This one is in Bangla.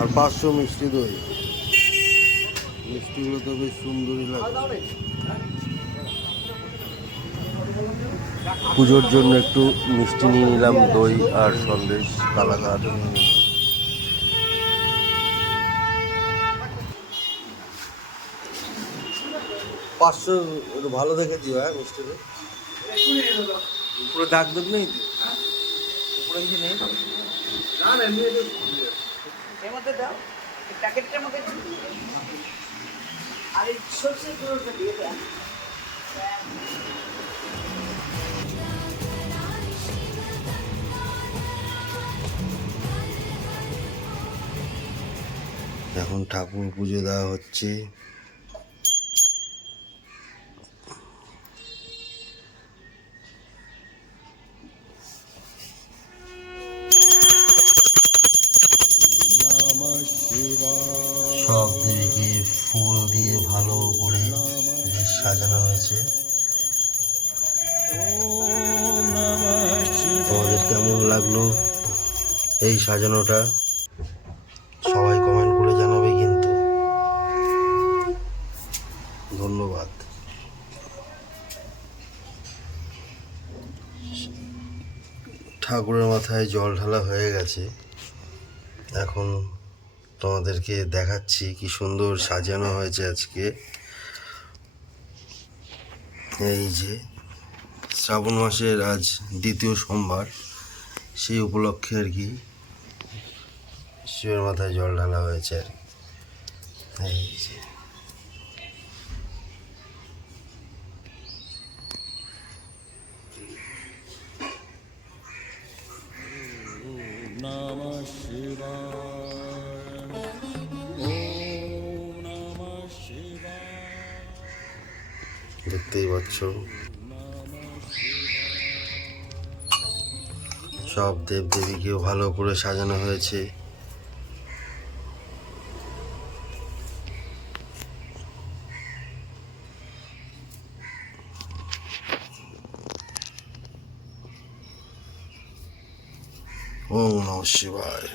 আর পাঁচশো মিষ্টি দই। মিষ্টিগুলো তো বেশ সুন্দরই লাগে পুজোর জন্য একটু মিষ্টি নিয়ে নিলাম দই আর সন্দেশ কালাকাট পাঁচশো একটু ভালো দেখে দিও হ্যাঁ মিষ্টিটা উপরে দাগ দাগ নেই তো? উপরে কিছু নেই। এর মধ্যে দাও, এই প্যাকেটটার মধ্যে আর এই সরষের গুঁড়োটা দিয়ে দেয় এখন ঠাকুর পুজো দেওয়া হচ্ছে। দেবীকে ফুল দিয়ে ভালো করে সাজানো হয়েছে। তোমাদের কেমন লাগল এই সাজানোটা? সবাই কমেন্ট করে জানাবে কিন্তু। ধন্যবাদ। ঠাকুরের মাথায় জল ঢালা হয়ে গেছে। এখন তোমাদেরকে দেখাচ্ছি কি সুন্দর সাজানো হয়েছে আজকে এই যে শ্রাবণ মাসের আজ দ্বিতীয় সোমবার, সেই উপলক্ষে আর কি শিবের মাথায় জল ঢালা হয়েছে আর। এই যে Namah Shivaya. দেখতেই পাচ্ছ। সব দেব দেবীকেও ভালো করে সাজানো হয়েছে। ওম নমঃ শিবায়।